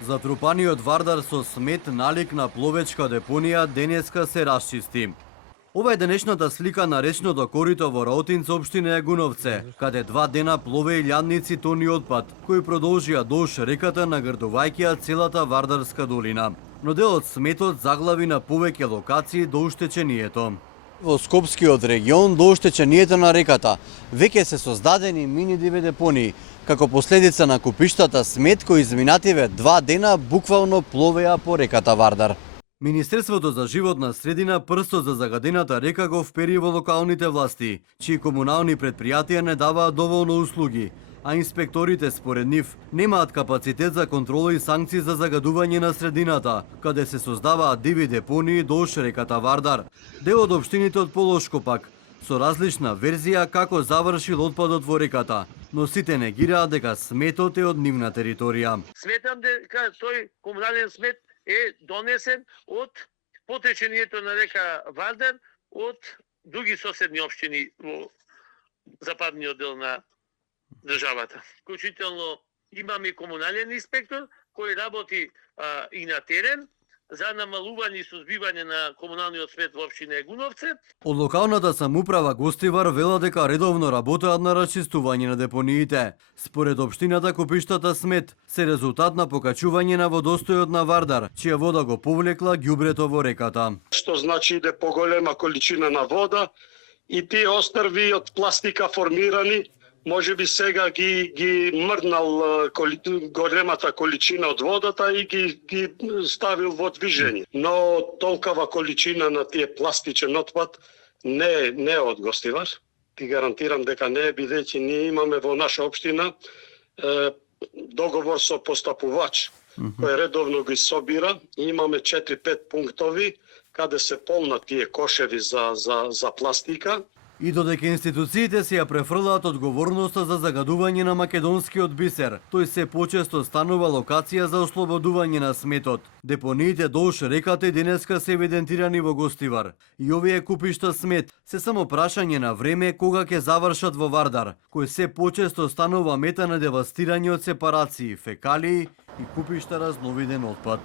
Затрупаниот Вардар со смет налик на пловечка депонија денеска се расчисти. Ова е денешната слика на речното корито во Раутинц, општина Јагуновце, каде 2 дена плове илјадници тони отпад, кои продолжија долж реката нагрдувајќи ја целата Вардарска долина. Но дел од сметот заглави на повеќе локации до оштечението. Во Скопскиот регион до оштечението на реката веќе се создадени мини-диви депонии, како последица на купиштата смет кои изминативе 2 дена буквално пловеа по реката Вардар. Министерството за животна средина прстот за загадената река го впери во локалните власти, чии комунални предпријатија не даваат доволно услуги, а инспекторите според нив немаат капацитет за контрола и санкции за загадување на средината, каде се создаваат диви депонии долж реката Вардар. Дел од општините од Полошко пак, со различна верзија како завршил отпадот во реката, но сите негираат дека сметот е од нивна територија. Сметам дека тој комунален смет е донесен од потечението на река Вардар од други соседни општини во западниот дел на државата. Вклучително имаме комунален инспектор кој работи и на терен за намалување и сузбивање на комуналниот смет во општина Јагуновце. Од локалната самоуправа Гостивар вела дека редовно работеат на расчистување на депониите. Според општината купиштата смет се резултат на покачување на водостојот на Вардар, чија вода го повлекла ѓубрето во реката. Што значи иде поголема количина на вода и тие острви од пластика формирани, може би сега ги мрднал големата количина од водата и ги ставил во движење. Но толкова количина на тие пластичен отпад не е од Гостивар. Ти гарантирам дека не е, бидејќи ние имаме во наша општина договор со постапувач, кој редовно ги собира. Имаме 4-5 пунктови каде се полнат тие кошеви за пластика. И додека институциите се ја префрлаат одговорноста за загадување на македонскиот бисер, тој се почесто станува локација за ослободување на сметот. Депониите долж реката и денеска се евидентирани во Гостивар. И овие купишта смет се само прашање на време кога ќе завршат во Вардар, кој се почесто станува мета на девастирање од сепарации, фекалии и купишта разновиден отпад.